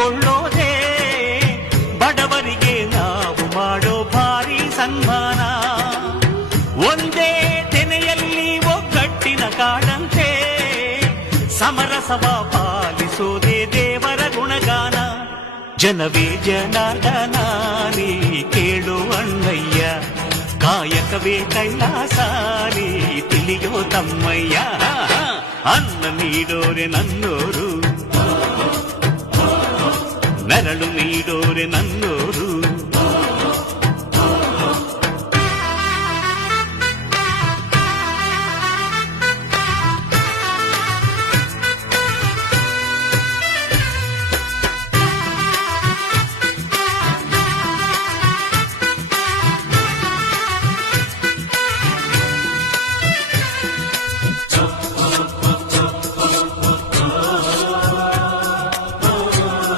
ಮೆಚ್ಚಿಕೊಳ್ಳೋದೇ ಬಡವರಿಗೆ ನಾವು ಮಾಡೋ ಭಾರಿ ಸನ್ಮಾನ. ಒಂದೇ ತೆನೆಯಲ್ಲಿ ಒಗ್ಗಟ್ಟಿನ ಕಾಡಂತೆ ಸಮರಸವ ಪಾಲಿಸೋದೇ ದೇವರ ಗುಣಗಾನ. ಜನವೇ ಜನಾರ್ದನ ನೀ ಕೇಳು ಅಣ್ಣಯ್ಯ, ಕಾಯಕವೇ ಕೈಲಾಸ ನೀ ತಿಳಿಯೋ ತಮ್ಮಯ್ಯ. ಅನ್ನ ನೀಡೋರೆ ನನ್ನೋರು, ನೆರಳು ನೀಡೋರೆ ನನ್ನೋರು,